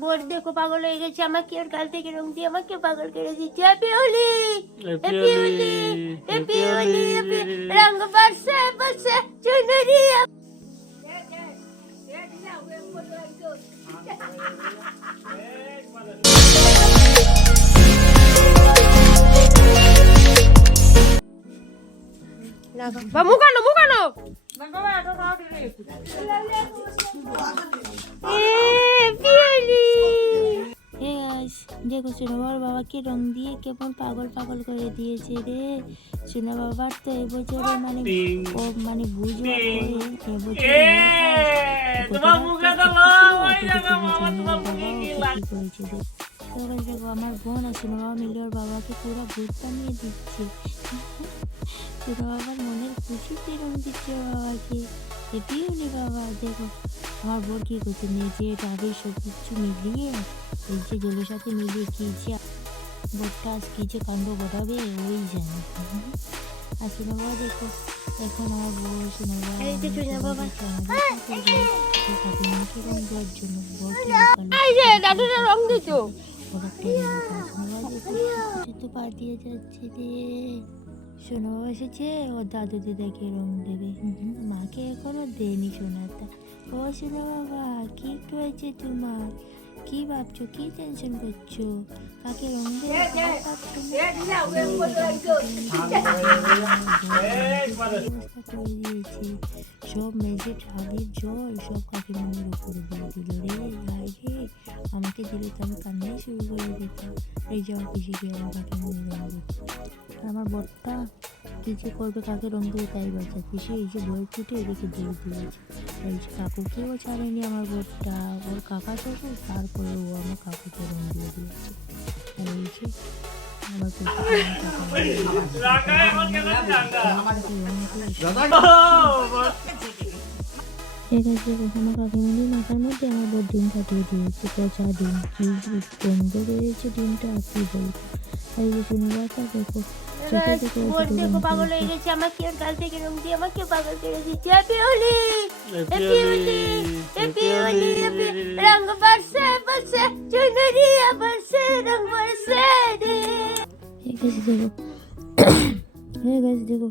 Bore দেখো পাগল হয়ে গেছে, আমাকে ওর গাল থেকে রং দিয়ে আমাকে পাগল করে দিচ্ছে। Happy Holi, happy Holi, happy Holi, রং বর্ষে বর্ষে চুনরি। মুখানো মুখানো দেখো সোনা বাবার বাবাকে রং দিয়ে কেমন পাগল পাগল করে দিয়েছে রে। সোনা বাবার তো এবছরে মানে ও মানে বুঝবে আমার বোন আর সোনা বাবা মিলে ওর বাবাকে পুরো ভূত বানিয়ে দিচ্ছে। সোনা বাবার মনের খুশিতে রং দিচ্ছে বাবাকে। এটিও নি বাবা দেখো আমার বোন কি করছে, নিয়েছে টাকা সব কিছু মিলিয়ে এই যে জলের সাথে মিলিয়ে কি যে বোটটা আজ কি যে কাণ্ড ঘটাবে ওই জানে। আর সোনা বাবা দেখো এখন আমার বউ সোনা বাবা রং দেওয়ার জন্য রং দিত পা দিয়ে যাচ্ছে রে। সোনা বাবা এসেছে ওর দাদু দিদাকে রং দেবে, মাকে এখনো দেয়নি সোনাটা। ও সোনা বাবা কি হয়েছে তোমার, কি ভাবছো, কি টেনশন করছো, কাকে রং দেবে করে দিয়েছে। সব মেঝে ঠাগের জল সব কাকিমানের উপরে দিয়ে দিল রে। হাই রে আমাকে দিলে তো আমি কান্নাই শুরু করে দিতাম। এই যাওয়া পিসি দিয়ে আমার কাকিমানের রং দিত। আমার বরটা কি যে করবে, কাকে রং দেবে তাই বাচ্চা পিসি এই যে বই ফুটে এদিকে দিয়ে দিয়েছে। এই যে কাকুকেও ছাড়েনি আমার বরটা, ওর কাকা শ্বশুর, তারপরে ও আমার কাকুকে রং দিয়ে দিয়েছে। আর এই যে আমার আমার কাকিমানির মাথার মধ্যে আমার বর ডিম ফাটিয়ে দিয়েছে, পচা ডিম, কি গন্ধ বেরিয়েছে ডিমটা কি বলবো। আর এই যে শনিবারটা দেখো দেখো পাগল হয়ে গেছে, আমাকে ওর গাল থেকে রং দিয়ে আমাকে পাগল করে দিচ্ছে। Happy Holi, happy Holi, happy Holi, রং বর্ষে বর্ষে চুনরি বর্ষে রং বর্ষে রে। দেখো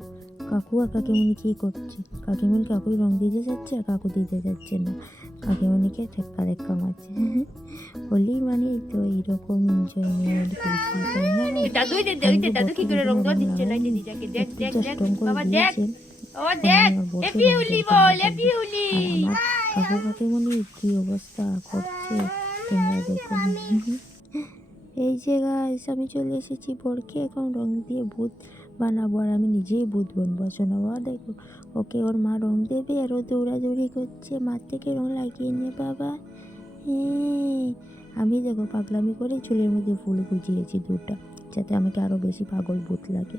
কাকু আর কাকিমণি কি করছে, কাকিমণি কাকুই রং দিতে যাচ্ছে আর কাকু দিতে যাচ্ছে না, কাকিমণিকে ঠেক্কা রেক্কা মারছে। হোলি মানে তো এইরকম এনজয়মেন্ট করছি দাদু কি করে রং দিচ্ছে না দিদাকে। দেখ দেখ দেখ বাবা দেখ ও দেখ হ্যাপি হোলি বল, হ্যাপি হোলি। কাকু কাকিমণি কি অবস্থা করছে তোমরা দেখো। এই যে গাইস আমি চলে এসেছি বরকে এখন রং দিয়ে ভূত বানাবো, আর আমি নিজেই ভূত বানবো। শোনা বাবা দেখো ওকে ওর মা রং দেবে আর ও দৌড়াদৌড়ি করছে, মার থেকে রং লাগিয়ে নে বাবা। হ্যাঁ আমি দেখো পাগলামি করে চুলের মধ্যে ফুল গুজিয়েছি দুটা, যাতে আমাকে আরও বেশি পাগল ভূত লাগে।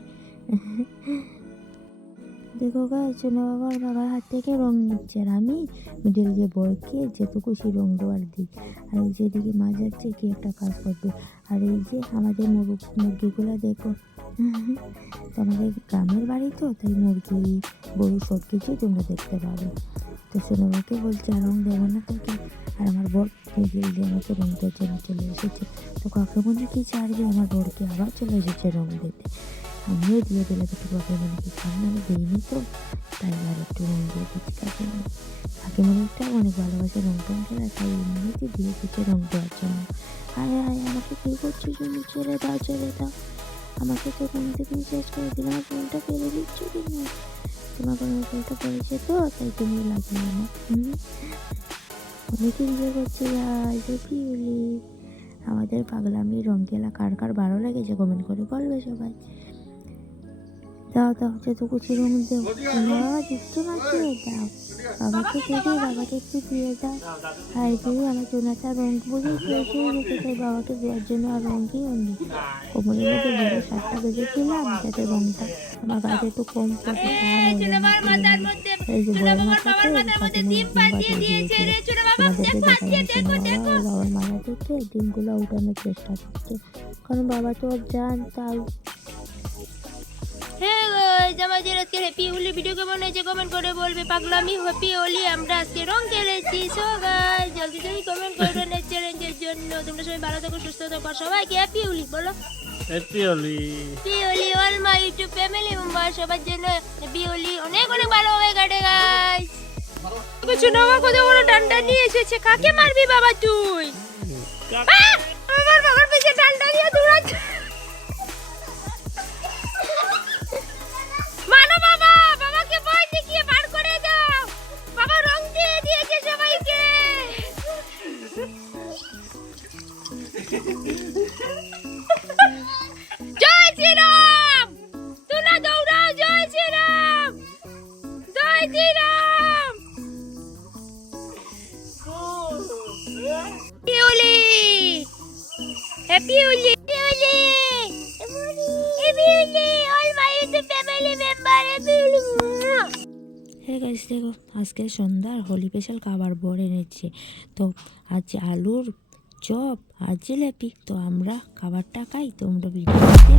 দেখো গাছ সোনা বাবার বাবার হাত থেকে রং নিচ্ছে আর আমি মিডিল দিয়ে বরকে যেটুকু সেই রং দেওয়ার দিই। আর এই যেদিকে মা যাচ্ছে কি একটা কাজ করবে। আর এই যে আমাদের মুরগিগুলো দেখো, তো আমাদের গ্রামের বাড়ি তো তাই মুরগি গরু সব কিছুই তোমরা দেখতে পাবে। তো সোনা বাবাকে বলছে আর রং দেবো না তোকে, আর আমার বর মিডিল দিয়ে আমাকে রং দেওয়ার জন্য চলে এসেছে। তো কাকিমণি কি ছাড়বে আমার বরকে আবার চলে এসেছে রং দিতে। আমিও দিয়ে দিলাম একটু কাকিমণিকে, কারণ আমি দিইনি তো তাই আর একটু রং দিয়ে দিচ্ছি কাকিমণি। কাকিমণিটাও অনেক ভালোবাসে রং টং খেলা, তাই এমনিতে দিয়ে দিচ্ছে রং দেওয়ার জন্য। আয় আয় আমাকে কী করছো শুনি, ছেড়ে দাও ছেড়ে দাও, আমাকে তো রং থেকে শেষ করে দিলাম, আমার ফোনটা ফেলে দিচ্ছ কিনা, তোমার কোনো ফোনটা পড়েছে তো তাই তুমি লাগিয়ে না। অনেক এনজয় করছে হ্যাপি হোলি। আমাদের পাগলামি রং খেলা কার কার ভালো লেগেছে কমেন্ট করে বলবে সবাই। দাও দাও যেটুকু রং দেও, বাবা দিচ্ছ না দিয়ে দাও, বাবাকে দিয়ে বাবাকে একটু দিয়ে দাও। আর দিয়ে আমার চোনাটা রং বুঝে শেষ হয়ে গেছে, তাই বাবাকে দেওয়ার জন্য আর রং দিয়ে অন্য কোমরের মধ্যে বড় 7টা বেঁধেছিলাম যাতে রংটা আমার গাছে একটু কম পড়ে। এই যে বড় মাথাতে কাকিমণি ডিম বাজিয়ে দিয়েছিল, তোমাদেরকে দেখাচ্ছি না। বাবার মাথা থেকে ডিমগুলো উঠানোর চেষ্টা করছে, কারণ বাবা তো জান তাই। হ্যাঁ গাইস আমাদের আজকে হ্যাপি হোলি ভিডিও কেমন হয়েছে কমেন্ট করে বলবে। পাগলামি হ্যাপি হোলি আমরা আজকে রং খেলেছি। সো গাইস জলদি জলদি কমেন্ট করে জন্য। তোমরা সবাই ভালো থাকো, সুস্থ থাকো, আর সবাইকে হ্যাপি হোলি বলো। Happy Holi. Happy Holi all my YouTube family member, সবার জন্য হ্যাপি হোলি, অনেক অনেক ভালোভাবে কাটে গাইস। কিছু নবা কত বড় ডান্ডা নিয়ে এসেছে, কাকে মারবি বাবা তুই? আমার বাবার পিছে ডান্ডা নিয়ে দৌড়াচ্ছে। মানো বাবা, বাবাকে ভয় দেখিয়ে বার করে দাও। বাবা রং দিয়ে দিয়েছে সবাইকে। জয় শ্রীরাম, তোমরা দৌড়াও, জয় শ্রীরাম, জয় Shriram. Happy Holi, happy Holi, happy Holi, happy Holi all my YouTube family member, happy Holi. হ্যাঁ গাইস, দেখো আজকে সন্ধ্যার হোলি স্পেশাল খাবার বর এনেছে। তো আজ আলুর চপ আর জিলাপি। তো আমরা খাবারটা খাই, তোমরা ভিডিও দেখে